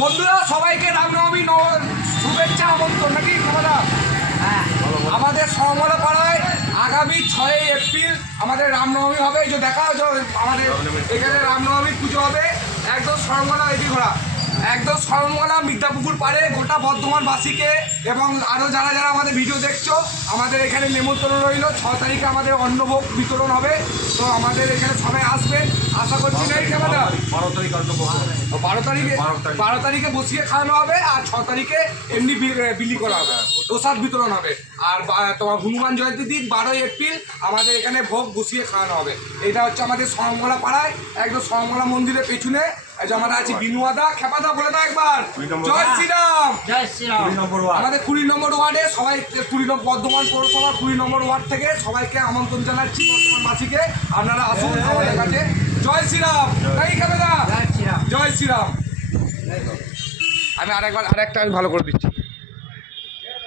বন্ধুরা সবাইকে রামনবমী শুভেচ্ছা আমন্ত্রণ নাকি দাদা। আমাদের সরমলা পাড়ায় আগামী 6 এপ্রিল আমাদের রামনবমী হবে। এই যে দেখা আমাদের এখানে রামনবমী পুজো হবে একদম সরমলা এটি ঘোরা একদম সরমলা মির্জাপুকুর পাড়ে গোটা বর্ধমানবাসীকে এবং আরও যারা যারা আমাদের ভিডিও দেখছো আমাদের এখানে নেমন্তন্ন রইল। 6 তারিখে আমাদের অন্নভোগ বিতরণ হবে। তো আমাদের এখানে সবাই আসবেন আশা করছি। নেই ক্যামেরা 12 তারিখে বসিয়ে খাওয়ানো হবে আর 6 তারিখে এমনি বিলি করা হবে, প্রসাদ বিতরণ হবে। আর তোমার হনুমান জয়ন্তীর দিন 12 এপ্রিল আমাদের এখানে ভোগ বসিয়ে খাওয়ানো হবে। এটা হচ্ছে আমাদের সরমলা পাড়ায় একদম সরমলা মন্দিরের পেছনে আমরা আছি। বিনুয়াদা খেপাদা বলে দাও একবার জয় শ্রীরাম। জয় শ্রীরাম। আমাদের 20 নম্বর ওয়ার্ডে সবাই 20 বর্ধমান পৌরসভা 20 নম্বর ওয়ার্ড থেকে সবাইকে আমন্ত্রণ জানাচ্ছি বর্ধমানবাসীকে, আপনারা আসুন আমাদের কাছে। জয় শ্রীরাম। তাই খেপাদা জয় শ্রীরাম। জয় শ্রীরাম। আমি আরেকটা আমি ভালো করে দিচ্ছি।